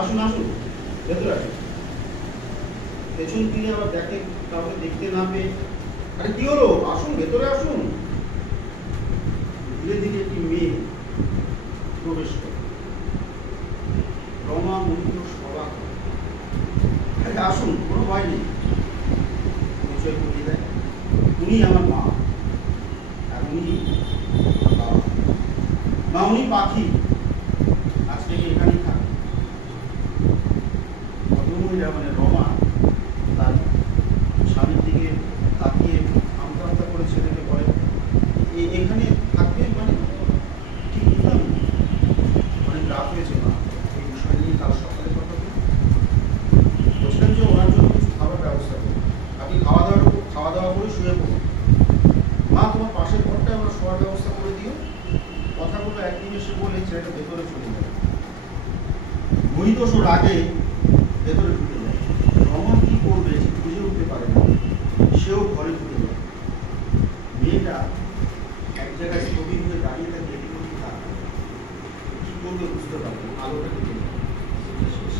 আসুন আসুন, ভেতরে আসুন। পেছন ফিরে আবার দেখে কাউকে দেখতে না পেয়ে, আরে কি হলো, আসুন ভেতরে আসুন। ধীরে ধীরে একটি মেয়ে প্রবেশ করে। রমা মুগ্ধ সবাক। আরে আসুন, কোনো ভয় নেই। পরিচয় করিয়ে দেয়, উনি আমার মা, আর উনি আমার বাবা। মা, উনি পাখি, আজ থেকে এখানেই থাকে। ভদ্রমহিলা মানে রমা তার স্বামীর দিকে তাকিয়ে আমতা আমতা করে ছেলেকে বলে, এখানে থাকবে মানে? ঠিক বুঝলাম না। অনেক রাত হয়েছে মা, এই বিষয় নিয়ে কাল সকালে কথা বলি। বলছিলেন যে ওনার জন্য কিছু খাবার ব্যবস্থা করুন, আপনি খাওয়া দাওয়া করে শুয়ে পড়ুন। মা, তোমার পাশের ঘরটা আমরা শোয়ার ব্যবস্থা করে দিও। কথাগুলো এক নিমেষে বলে ছেলেটা ভেতরে চলে যায়। মহিতোষ রাগে ভেতরে ঢুকে যায়। রমা কি করবে ঠিক বুঝে উঠতে পারে না, সেও ঘরে ঢুকে যায়। মেয়েটা এক জায়গায় স্থবির হয়ে দাঁড়িয়ে থাকে, এদিকে তাকায়। কি করবে বুঝতে পারে না, আলোটা কেটে যায়, শেষ।